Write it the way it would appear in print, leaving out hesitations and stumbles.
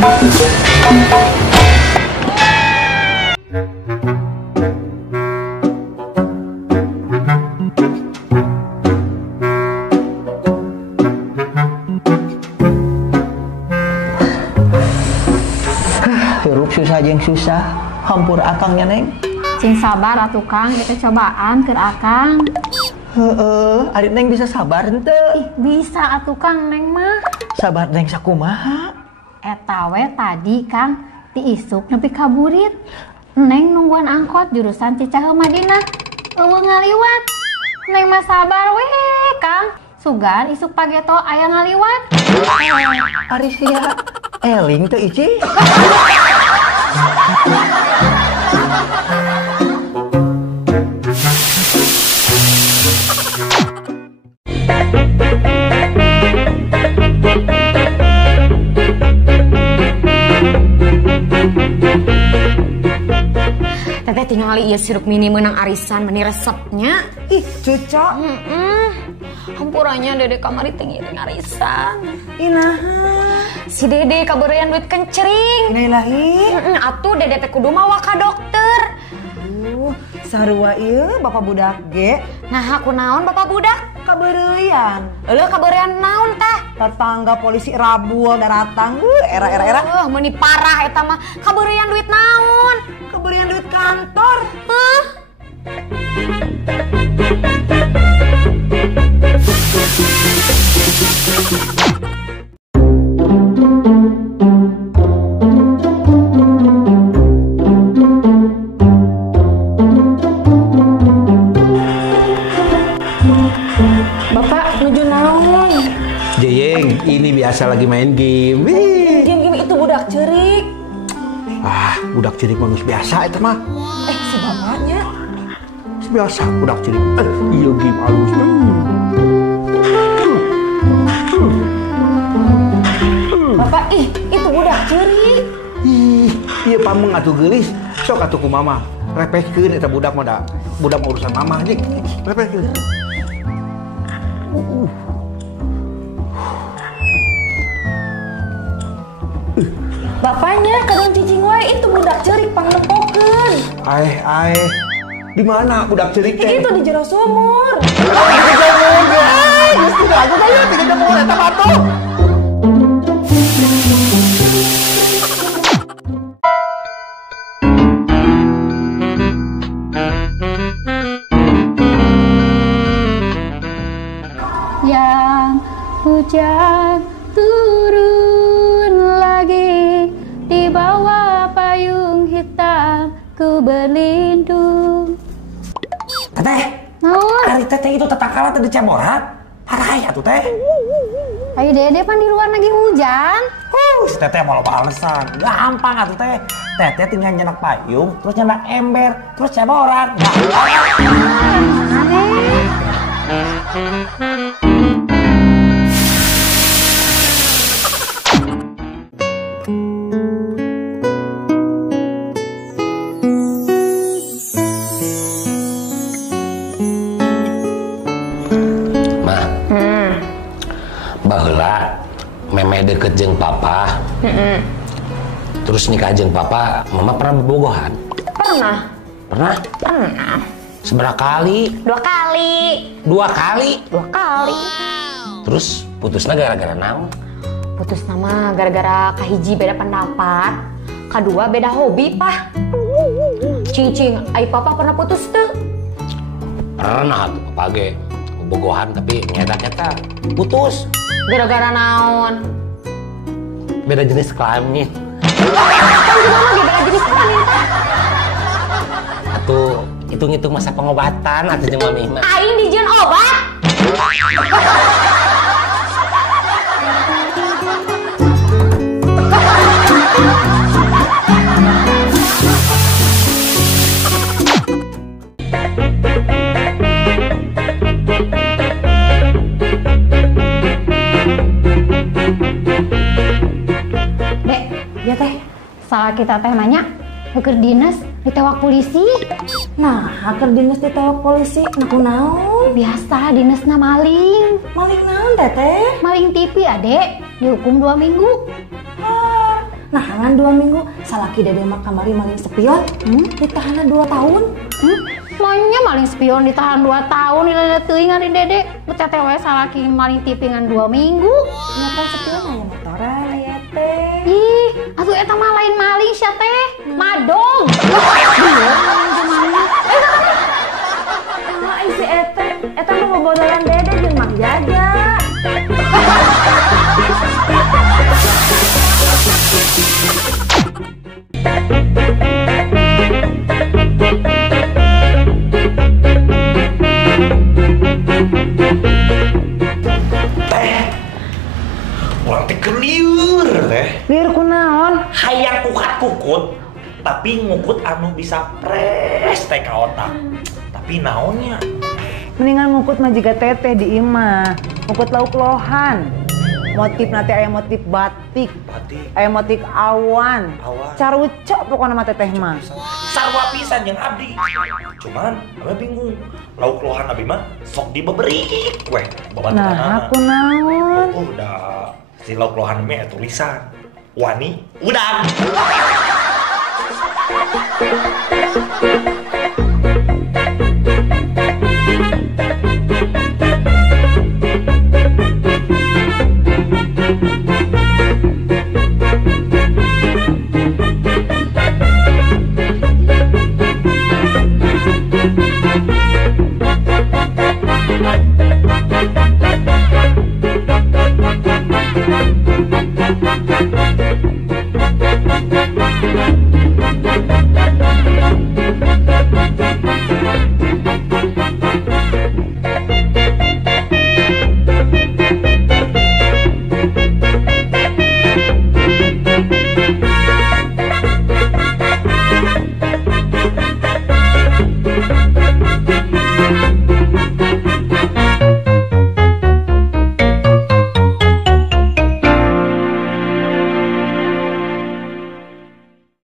Hirup susah jeung susah, hampur akangnya Neng. Cing sabar atuh Kang, kita cobaan keur Akang. Heeh, ari Neng bisa sabar henteu? Bisa atuh Kang Neng mah. Sabar Neng sakumaha? Eta we tadi Kang ti isuk nepi ka Burit. Neng nungguan angkot jurusan Cicaheum Madinah. Eueuh ngaliwat. Neng mah sabar we Kang. Sugan isuk pageto aya ngaliwat. Ari sia eling teu Ici? Teteh tinggal ieu sirup mini menang arisan meni resepnya. Ih, cocok. Hampurannya Dede kamari teu ngiring arisan. Inaha. Si Dede kaberean duit kencering. Innalillahi. Atuh Dede teh kudu mawa ka dokter. Sarua ieu bapak budak ge. Nah, aku naon bapak budak? Kabeureuyan. Eueuh kaberean naon teh? Tetangga polisi rabul daratang. Era. Meuni parah eta mah. Kaberean duit naon? Kabeureuyan duit kantor. Bapak nuju naon? Jeyeng, ini biasa lagi main game. Game itu budak cerik. Budak cilik manusia biasa itu mah. Si bapaknya. Biasa budak cilik. Iya game halus. Bapak, itu budak cerik. Iya pameng atuh geulis. Sok atuh ku mama. Repehkeun eta budak mah da. Budak urusan mama nih. Repehkeun. Bapaknya kadang cicing wae itu budak cerik panglepokeun. Di mana budak cilik teh? Itu di jero sumur. Yang hujan turun lagi di bawah payung hitam ku berlindung. Teteh, Naon? ari teteh itu tetangkala teh diceborat. Harai atuh teh. Ayo Dede pan di luar lagi hujan. Si teteh mau loba alasan. Gampang atuh teh. Teteh tinggal nyenak payung, terus nyenak ember, terus ceborat. Baheula memeh deket jeung papa. Terus nikah jeung papa, mama pernah bobogohan? Pernah? Seberapa kali? 2 kali. 2 kali? 2 kali. Terus putusnya gara-gara naon? Putus nama gara-gara kahiji beda pendapat, kedua beda hobi, Pak. Cing, ai papa pernah putus tuh? Pernah tuh, page bobogohan tapi nyata-nyata putus. Gara-gara naon? Beda jenis kelamin. Kan juga lagi beda jenis kelamin, Pak. Atuh hitung-hitung masa pengobatan atuh jeung mami mah. Aing dijieun obat. Dek, ya teh, salah kita teh nanya, keur dinas ditewak polisi. Nah, keur dinas ditewak polisi, naon? Biasa dinasna maling. Maling naon teteh? Maling TV adek, dihukum 2 minggu. nahanan 2 minggu. Salaki dede mah kamari maling spion. Ditahanan 2 tahun. Maunya maling spion ditahan 2 tahun, nilai teuing di dede. Tete we salaki maling tipingan 2 minggu. Nyata spion aya motoran aya teh. Ih, atuh eta mah lain maling sia teh. Madong. Iya, gimana? Ah, si eta mah bobodolan dede jeung Mang Jaja. Orang teh liur teh. Liur kunaon? Hayang kukat-kukut, tapi ngukut anu bisa pres teh ka otak. Tapi naonnya? Mendingan ngukut mah jiga teteh di imah. Ngukut lauk lohan. Motif nanti aya motif batik. Batik. Aya motif awan. Awan. Caruca pokokna mah teteh mah. Sarwa pisan jeung abdi. Cuman ame bingung. Lauk lohan abdi mah sok dibeberik weh. Nah, aku naon? Oh, udah si lauk lohan mah tulisan. Wani udang.